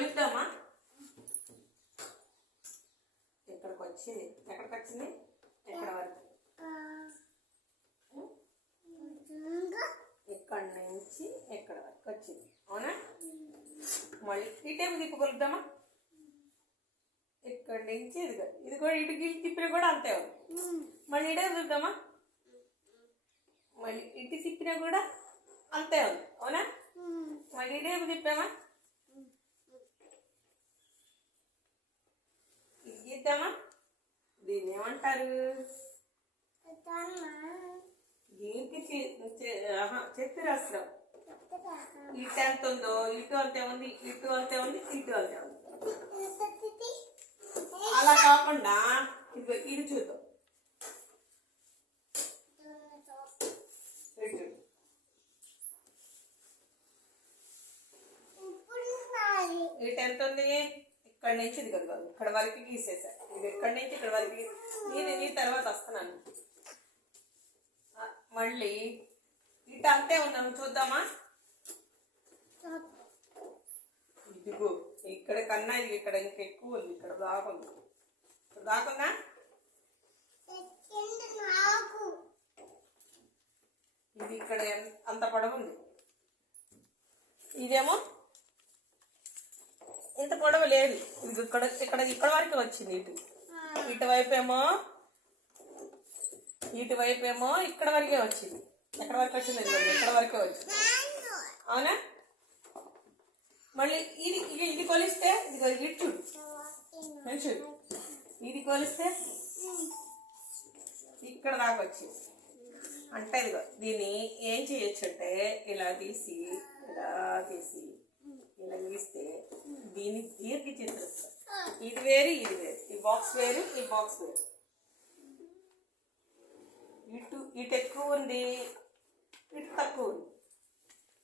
కొలుద్దామా? ఇక్కడికి వచ్చింది. ఎక్కడికి వచ్చింది? ఎక్కడ వరకు? ఇక్కడి నుంచి ఎక్కడ వరకు వచ్చింది. అవునా? మళ్ళీ ఈ టైం దిక్కు కొలుద్దామా? ఇక్కడి నుంచి ఇదిగో ఇది కూడా ఇటు గిల్లి తిప్పిన కూడా అంతే ఉంది. మళ్ళీ ఇటే చూద్దామా? మళ్ళీ ఇటు తిప్పినా కూడా అంతే ఉంది. అవునా? మళ్ళీ ఇటే తిప్పామా? ఇది గీద్దామా? దీన్ని ఏమంటారు? దీనికి చతురస్రం. ఇటు ఎంత ఉందో ఇటు అంతే ఉంది, ఇటు అంతే ఉంది, ఇటు అంతే ఉంది. అలా కాకుండా ఇది చూద్దాం. ఇటు ఎంత ఉంది? ఇక్కడి నుంచి ఇది కదా ఇక్కడ వరకు గీసేసా. ఇది ఇక్కడి నుంచి ఇక్కడ వరకు నీ తర్వాత వస్తున్నాను. మళ్ళీ ఇటు అంతే ఉన్నాము చూద్దామా? ఇదిగో ఇక్కడ కన్నా ఇది ఇక్కడ ఇంకా ఎక్కువ ఉంది. ఇక్కడ దాకుంది. దాకుందా? ఇది ఇక్కడ అంత పొడవు ఉంది. ఇదేమో ఇంత పొడవు లేదు. ఇది ఇక్కడ ఇక్కడ ఇక్కడ వరకు వచ్చింది. ఇటువైపు ఏమో ఇక్కడ వరకే వచ్చింది. ఎక్కడ వరకు వచ్చింది? ఇక్కడ వరకే వచ్చింది. అవునా? మళ్ళీ ఇది కొలిస్తే ఇది చూడు మంచి ఇది కొలిస్తే ఇక్కడ దాకా వచ్చింది. అంటే ఇదిగో దీన్ని ఏం చేయొచ్చు అంటే ఇలా తీసి ఇలా గీస్తే దీన్ని దీర్ఘ చతురస్రం. ఇది వేరు ఇది వేరు. ఈ బాక్స్ వేరు ఈ బాక్స్ వేరు. ఇటు ఎక్కువ ఉంది, ఇటు తక్కువ ఉంది.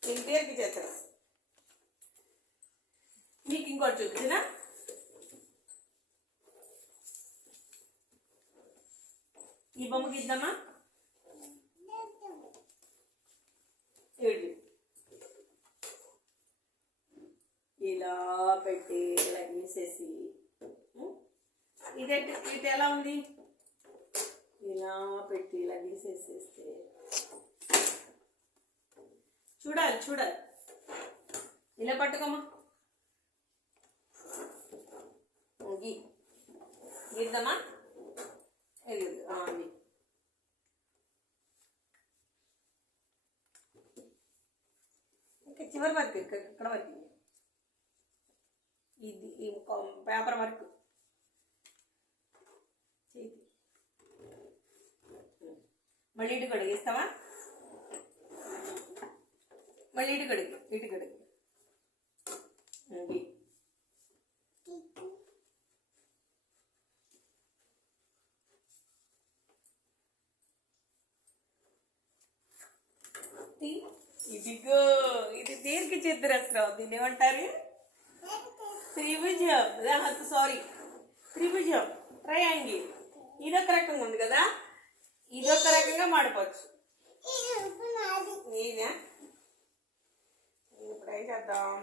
ఇది దీర్ఘ చతురస్రం. మీకు ఇంకోటి చూపించినా? ఈ బొమ్మ గీద్దామా? ఇలా పెట్టి ఇలా గీసేసి ఇటు ఎలా ఉంది? ఇలా పెట్టి ఇలా గీసేసేస్తే చూడాలి. ఇలా పట్టుకోమా. గీద్దామా? ఇంకా చివరి వరకు ఇక్కడ వరకు ఇది పేపర్ వర్క్ మళ్ళీ ఇటు కడిగిస్తావా? మళ్ళీ ఇటు కడిగి ఇదిగో ఇది దీర్ఘ చతురస్రం. దీన్ని ఏమంటారు? త్రిభుజం, ట్రయాంగిల్. ఇదొక రకంగా ఉంది కదా, ఇదొక రకంగా మాడిపోవచ్చు. నేనా ఇప్పుడు ఏం చేద్దాం?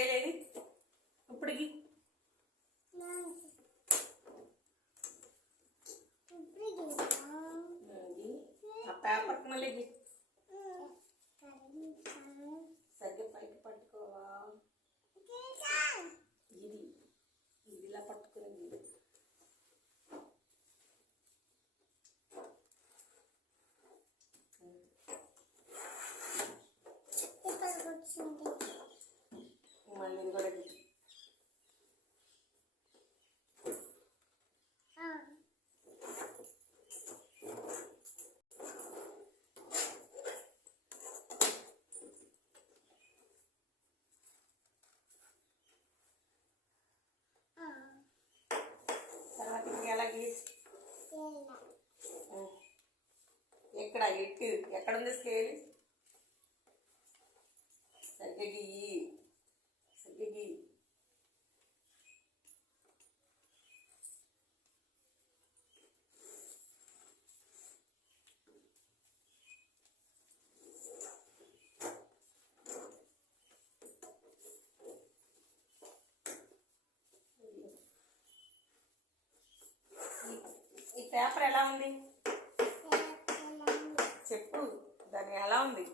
ఏది ఇప్పటికి ఆ పేపర్కి మళ్ళీ సరిగ్గా పైకి పట్టుకోవా? ఇది ఇలా పట్టుకుని మళ్ళీ ఇది కూడా తర్వాత ఎలా గీసి ఇటు ఎక్కడుంది స్కేల్ సరిగ్గా గీయి సరిగ్గా గీయి ఈ పేపర్ ఎలా ఉంది చెప్పు దాన్ని ఎలా ఉంది